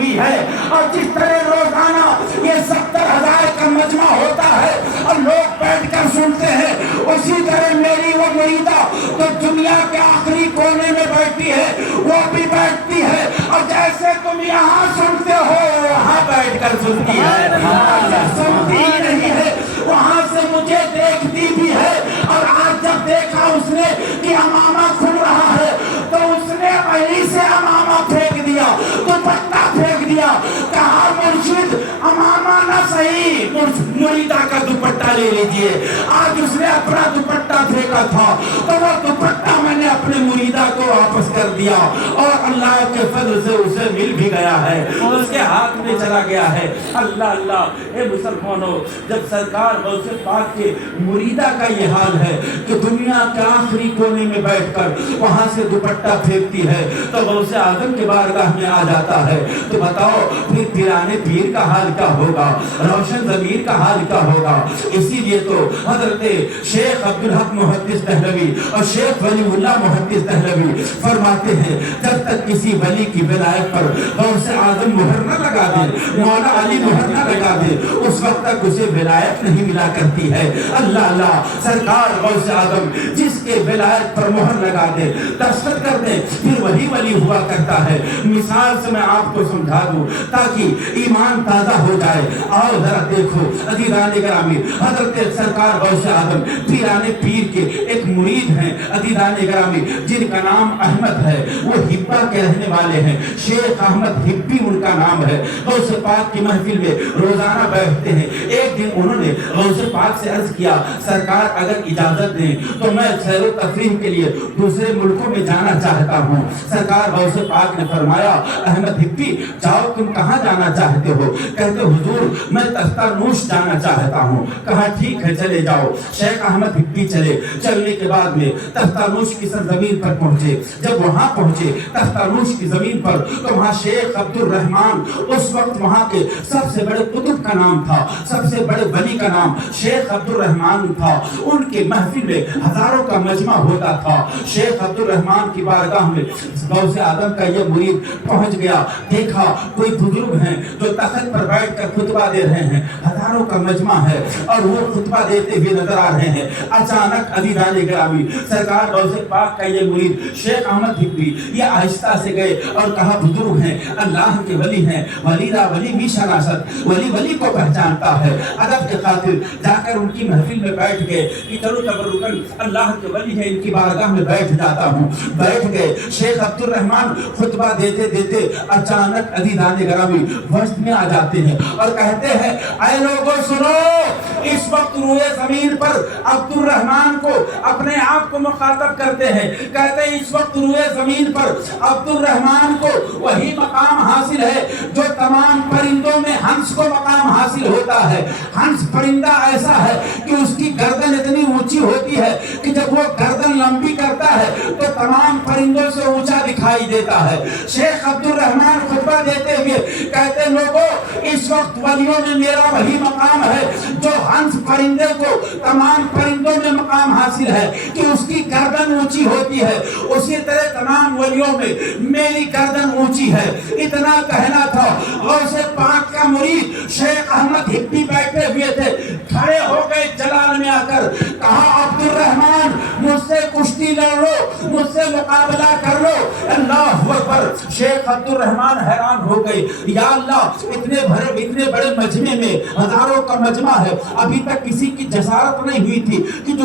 ہوئی ہے، اور جس طرح روزانہ یہ 70,000 کا مجمع ہوتا ہے اور لوگ بیٹھ کر سنتے ہیں، اسی طرح میری وہ مریدہ تو دنیا کے آخری کونے میں بیٹھتی ہے، وہ بھی بیٹھتی ہے، اور جیسے تم یہاں سنتے ہو وہاں بیٹھ کر سنتی ہے، سنتی نہیں ہے، وہاں سے مجھے دیکھتی بھی ہے۔ اور آج جب دیکھا اس نے کہ امامہ کھل رہا ہے تو اس نے وہیں سے امامہ پھینک دیا، دوپٹہ پھینک دیا، کہا مرشد امامہ نہ صحیح، مریدہ کا دوپٹہ لے لیجئے۔ آج اس نے اپنا دوپٹہ پھینکا تھا تو وہ دوپٹہ میں نے اپنے مریدہ کو واپس کر دیا، اور اللہ کے فضل سے اسے مل بھی گیا ہے، اس کے ہاتھ میں چلا گیا ہے۔ اللہ اللہ، اے مسلمانوں، جب سرکار غوث پاک کے مریدہ کا یہ حال ہے کہ دنیا کے آخری کونے میں بیٹھ کر وہاں سے دوپٹہ پھینکتی ہے تو غوث اعظم کے بارگاہ میں آ جاتا ہے، تو بتاؤ پھر پیرانے پیر کا حال کیا ہوگا، روشن ضمیر کا حال کیا ہوگا۔ اسی لیے تو حضرت شیخ عبدالحق محدث دہلوی اور شیخ ولی اللہ محدث دہلوی فرماتے ہیں جب تک کسی ولی کی ولایت پر غوث اعظم مہر نہ لگا دے، مولا علی مہر نہ لگا دے، اس وقت تک اسے ولایت نہیں ملا کرتی ہے۔ اللہ اللہ، سرکار غوث اعظم جس کے ولایت پر مہر لگا دے، دستخط کر دے، پھر وہی ولی ہوا کرتا ہے۔ مثال سے میں آپ کو سمجھا دوں تاکہ ایمان تازہ ہو جائے۔ آؤ ذرا دیکھو عزیزان گرامی، حضرت سرکار غوث اعظم پیران پیر کے ایک مرید ہیں عزیزان گرامی، جن کا نام احمد ہے، وہ ہبا کے رہنے والے ہیں، شیخ احمد ہبی ان کا نام ہے۔ غوث پاک کی محفل میں روزانہ بیٹھتے ہیں۔ ایک دن انہوں نے غوث پاک سے عرض کیا سرکار اگر اجازت دیں تو میں سیر و تفریح کے لیے دوسرے ملکوں میں جانا چاہتا ہوں۔ سرکار غوث پاک نے فرمایا احمد ہبی جاؤ، تم کہاں جانا چاہتے ہو؟ کہتے حضور میں تختہ نوش جانا چاہتا ہوں۔ کہا ٹھیک ہے چلے جاؤ۔ شیخ احمد ہبی چلے، چلنے کے بعد میں تختہ نوش کی سرزمین پر پہنچے۔ جب وہاں پہنچے تختہ نوش کی زمین پر تو وہاں شیخ عبد الرحمن، اس وقت وہاں کے سب سے بڑے قطب کا نام تھا، سب سے بڑے ولی کا نام شیخ عبد الرحمن تھا۔ ان کے محفل میں ہزاروں کا مجمع ہوتا تھا۔ شیخ عبد الرحمن کی بارگاہ میں غوث اعظم کا یہ مرید پہنچ گیا، دیکھا کوئی بزرگ ہیں جو تخت پر بیٹھ کر خطبہ دے رہے ہیں، ہزاروں کا مجمع ہے اور وہ خطبہ دیتے ہوئے نظر آ رہے ہیں۔ اچانک عزیزان گرامی، سرکار غوث پاک کا یہ مرید شیخ احمد ہبی یہ آہستہ سے گئے اور کہا بزرگ ہیں، اللہ کے ولی ہیں، ولی را ولی می شناسد، ولی ولی کو پہچانتا ہے۔ ادب کے خاطر جا کر ان کی محفل میں بیٹھ گئے کہ چلو تبرکن اللہ کے ولی ہے، ان کی بارگاہ میں بیٹھ جاتا ہوں۔ بیٹھ گئے، شیخ عبد الرحمن خطبہ دیتے دیتے اچانک عزیزان گرامی وسط میں آ جاتے ہیں اور کہتے ہیں اے لوگوں سنو، اس وقت روئے زمین پر عبد الرحمن کو اپنے آپ کو مخاطب کرتے ہیں، کہتے ہیں اس وقت روئے زمین پر عبد الرحمن کو وہی مقام حاصل ہے جو تمام پرندوں میں ہنس کو مقام حاصل ہوتا ہے۔ ہنس پرندہ ایسا ہے کہ اس کی گردن اتنی اونچی ہوتی ہے کہ جب وہ گردن لمبی کرتا ہے تو تمام پرندوں سے اونچا دکھائی دیتا ہے۔ شیخ عبد الرحمن خطبہ دیتے ہوئے کہتے ہیں لوگوں، اس وقت ولیوں میں میرا وہی مقام ہے جو ہنس پرندے کو تمام پرندوں میں مقام حاصل ہے کہ اس کی گردن اونچی ہوتی ہے، اسی طرح تمام ولیوں میں میری گردن اونچی ہے۔ اتنا کہنا تھا، غوث پاک کا مرید شیخ احمد ہبی بیٹھے ہوئے تھے، کھڑے ہو گئے جلال میں آ کر، کہا عبد الرحمن مجھ سے کشتی لڑ لو، مجھ سے مقابلہ کر لو۔ اللہ اکبر، شیخ عبد الرحمن حیران ہو گئے، یا اللہ اتنے بڑے مجمع میں ہزاروں کا مجمع ہے، ابھی تک کسی کی جسارت نہیں ہوئی تھی کہ جو